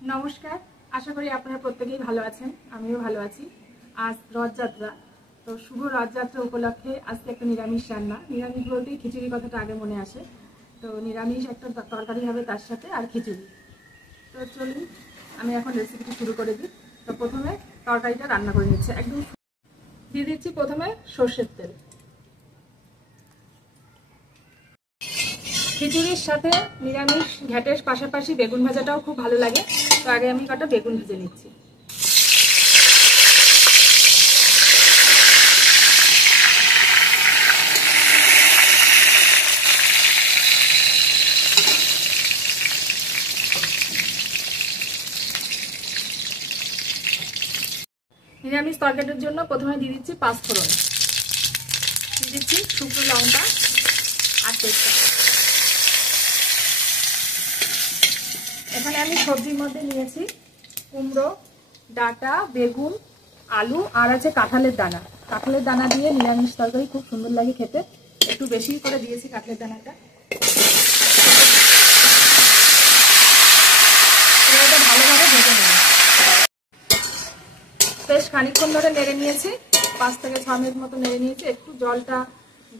নমস্কার, আশা করি আপনারা প্রত্যেকেই ভালো আছেন। আমিও ভালো আছি। আজ রথযাত্রা, তো শুভ রথযাত্রা উপলক্ষে আজকে একটা নিরামিষ রান্না। নিরামিষ বলতেই খিচুড়ি কথাটা আগে মনে আসে। তো নিরামিষ একটা তরকারি হবে তার সাথে, আর খিচুড়ি। তো চলুন আমি এখন রেসিপিটি শুরু করে দিই। তো প্রথমে তরকারিটা রান্না করে নিচ্ছে। একদম দিয়ে দিচ্ছি প্রথমে সর্ষের তেল। খিচুড়ির সাথে নিরামিষ ঘ্যাটের পাশাপাশি বেগুন ভাজাটাও খুব ভালো লাগে। তো আগে আমি কটা বেগুন ভেজে নিচ্ছি। নিরামিষ তরকারির জন্য প্রথমে দিয়ে দিচ্ছি পাঁচফোড়ন, দিয়ে দিচ্ছি শুকনো লঙ্কা আর তেজপাতা। এখানে আমি সবজির মধ্যে নিয়েছি কুমড়ো, ডাঁটা, বেগুন, আলু আর আছে কাঁঠালের দানা। কাঁঠালের দানা দিয়ে নিরামিষ তরকারি খুব সুন্দর লাগে খেতে। একটু বেশি করে দিয়েছি কাঁঠালের দানাটা। এটা ভালোভাবে ভেজে নেব। বেশ খানিকক্ষণ ধরে নেড়ে নিয়েছি, 5 থেকে 6 মিনিট মতো নেড়ে নিয়েছি। একটু জলটা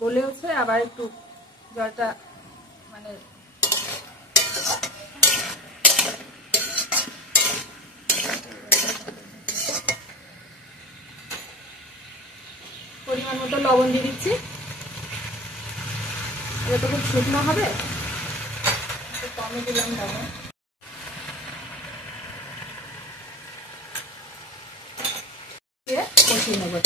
গলেওছে, আবার একটু জলটা মানে পরিমাণ মতো লবণ দিয়ে দিচ্ছি। এটা তো খুব শুকনো হবে, একটু কমে দিলাম লবণ। দিয়ে কষিয়ে নেবো।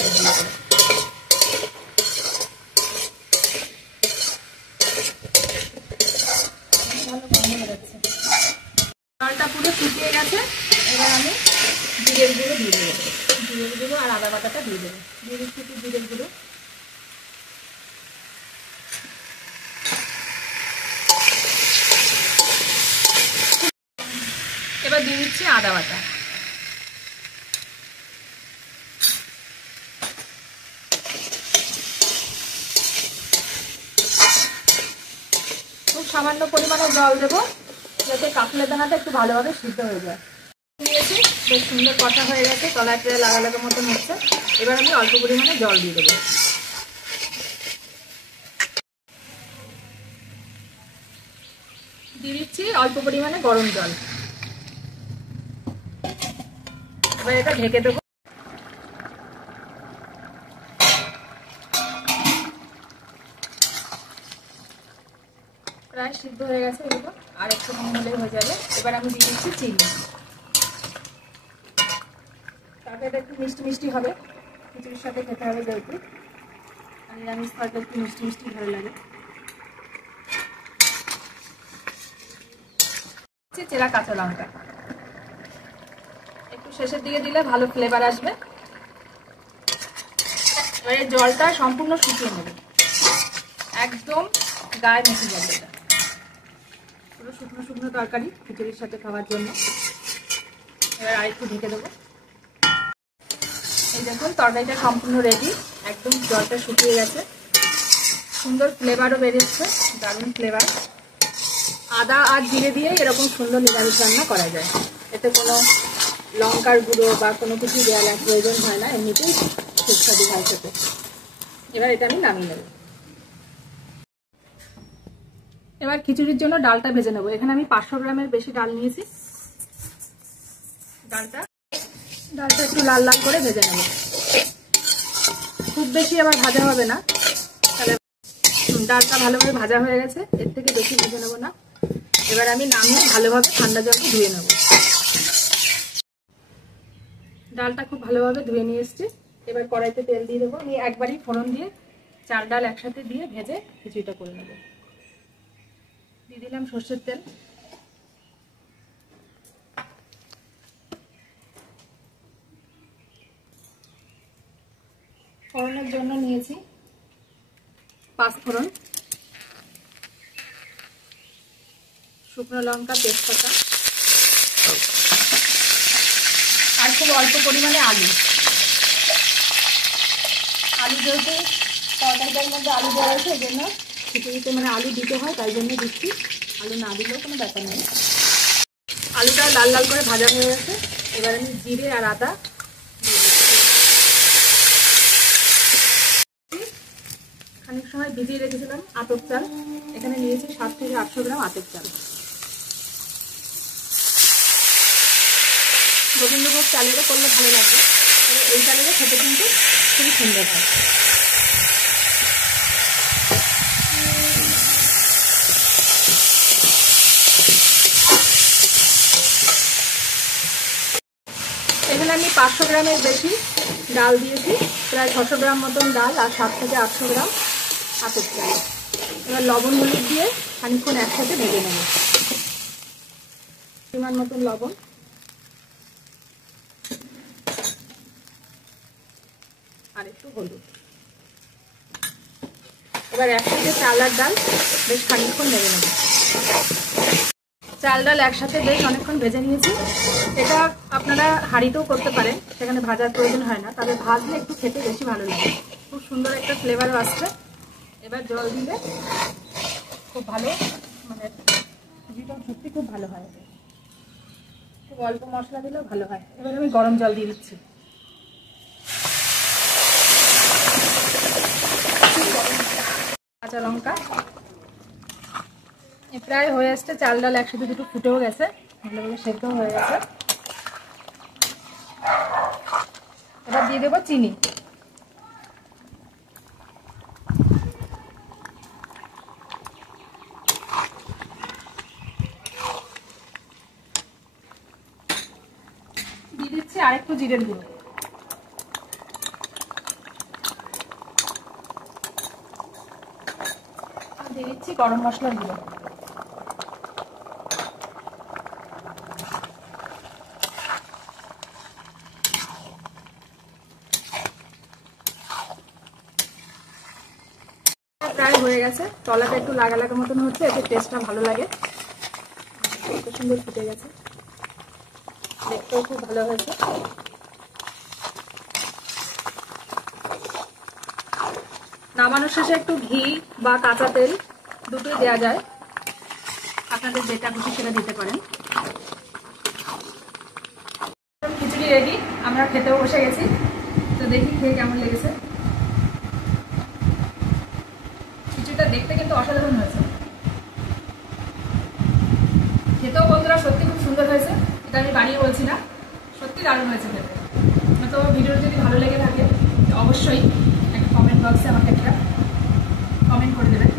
জলটা পুরো ফুটিয়ে গেছে। এবার আমি জিরের গুঁড়ো দিয়ে দেবো। জিরের গুঁড়ো আর আদা বাটাটা দিয়ে দেবো। দিয়ে দিচ্ছি একটু জিরের গুঁড়ো। এবার দিয়ে দিচ্ছি আদা বাটা। খুব সামান্য পরিমাণে জল দেবো, যাতে কাঁঠালের দানাটা একটু ভালোভাবে সিদ্ধ হয়ে যায়। নিয়েছি, বেশ সুন্দর কষা হয়ে গেছে, তলায় টলায় লাগা লাগা মতন হচ্ছে। এবার আমি অল্প পরিমাণে জল দিয়ে দেবো। দিয়ে দিচ্ছি অল্প পরিমাণে গরম জল। এবার এটা ঢেকে দেবো। প্রায় সিদ্ধ হয়ে গেছে এগুলো, আর একটু কম হলেই হয়ে যাবে। এবার আমি দিয়ে দিচ্ছি চিনি। তরকারিটা একটু মিষ্টি মিষ্টি হবে, খিচুড়ির সাথে খেতে হবে যেহেতু। আর নিরামিষ তরকারি একটু মিষ্টি মিষ্টি ভালো লাগে। চেরা কাঁচা লঙ্কা একটু শেষের দিকে দিলে ভালো ফ্লেভার আসবে। এবার এই জলটা সম্পূর্ণ শুকিয়ে নেবে, একদম গায়ে মিশে যাবে। এটা পুরো শুকনো শুকনো তরকারি খিচুড়ির সাথে খাওয়ার জন্য। এবার আরেকটু ঢেকে দেবো। এই দেখুন তরকারিটা সম্পূর্ণ রেডি, একদম জলটা শুকিয়ে গেছে। সুন্দর ফ্লেভারও বেরিয়েছে, দারুণ ফ্লেভার। আদা আর জিরে দিয়ে এরকম সুন্দর নিরামিষ রান্না করা যায়। এতে কোনো লঙ্কার গুঁড়ো বা কোনো কিছু দেওয়ার প্রয়োজন হয় না, এমনিতেই সুস্বাদু হয় খেতে। এবার এটা আমি নামিয়ে নেব। এবার খিচুড়ির জন্য ডালটা ভেজে নেবো। এখানে আমি 500 গ্রামের বেশি ডাল নিয়েছি। ডালটা একটু লাল লাল করে ভেজে নেব। খুব বেশি আবার ভাজা হবে না, তাহলে ডালটা ভালোভাবে ভাজা হয়ে গেছে, এর থেকে বেশি ভেজে নেবো না। এবার আমি নামিয়ে ভালোভাবে ঠান্ডা জলে ধুয়ে নেব। ডালটা খুব ভালোভাবে ধুয়ে নিয়ে এসেছি। এবার কড়াইতে তেল দিয়ে দেবো। আমি একবারই ফোড়ন দিয়ে চাল ডাল একসাথে দিয়ে ভেজে খিচুড়িটা করে নেব। দিয়ে দিলাম সর্ষের তেল। ফোড়নের জন্য নিয়েছি পাঁচফোড়ন, শুকনো লঙ্কা, তেজপাতা আর খুব অল্প পরিমাণে আলু। আলু যেহেতু তরকারিটার মধ্যে আলু দেওয়া হয়েছে, এই জন্য খিচুড়িতে মানে আলু দিতে হয়, তাই জন্য দিচ্ছি। আলু না দিলেও কোনো ব্যাপার নেই। আলুটা লাল লাল করে ভাজা হয়ে গেছে। এবার আমি জিরে আর আদা খানিক সময় ভিজিয়ে রেখেছিলাম আতপ চাল। এখানে নিয়েছি 700 থেকে 800 গ্রাম আতপ চাল। গোবিন্দভোগ চালেরও করলে ভালো লাগবে, তবে এই চালেরও খেতে কিন্তু খুবই সুন্দর হয়। এখানে আমি 500 গ্রামের বেশি ডাল দিয়েছি, প্রায় 600 গ্রাম মতন ডাল আর 700 থেকে 800 গ্রাম আতপ চাল। এবার লবণ হলুদ দিয়ে খানিকক্ষণ একসাথে ভেজে নেব। পরিমাণ মতন লবণ, আর একটু হলুদ। এবার একসাথে চাল আর ডাল বেশ খানিকক্ষণ ভেজে নেব। চাল ডাল একসাথে বেশ অনেকক্ষণ ভেজে নিয়েছি। এটা আপনারা হাঁড়িতেও করতে পারেন, সেখানে ভাজার প্রয়োজন হয় না, তবে ভাজলে একটু খেতে বেশি ভালো লাগে, খুব সুন্দর একটা ফ্লেভারও আসছে। এবার জল দিলে খুব ভালো, মানে খিচুড়িটা সত্যি খুব ভালো হয়। খুব অল্প মশলা দিলেও ভালো হয়। এবার আমি গরম জল দিয়ে দিচ্ছি। কাঁচা লঙ্কা, প্রায় হয়ে আসছে। চাল ডাল একসাথে দুটো ফুটেও গেছে, ভালোভাবে সেদ্ধ হয়ে গেছে। এবার দিয়ে দেবো চিনি। দিয়ে দিচ্ছি আরেকটু জিরের গুঁড়ো। দিয়ে দিচ্ছি গরম মশলার গুঁড়ো। প্রায় হয়ে গেছে, তলাটা একটু লাগা লাগা মতন হচ্ছে, এতে টেস্টটা ভালো লাগে। কত সুন্দর ফুটে গেছে, দেখতেও খুব ভালো হয়েছে। নামানোর শেষে একটু ঘি বা কাঁচা তেল দুটোই দেওয়া যায়, আপনাদের যেটা খুশি সেটা দিতে পারেন। খিচুড়ি রেডি, আমরা খেতেও বসে গেছি। তো দেখি খেয়ে কেমন লেগেছে। খিচুড়িটা দেখতে কিন্তু অসাধারণ হয়েছে, খেতেও বন্ধুরা সত্যি খুব সুন্দর হয়েছে। এটা আমি বানিয়ে বলছি না, সত্যি দারুণ হয়েছে খেতে। তো ভিডিওটা যদি ভালো লেগে থাকে অবশ্যই একটা কমেন্ট বক্সে আমাকে একটা কমেন্ট করে দেবেন।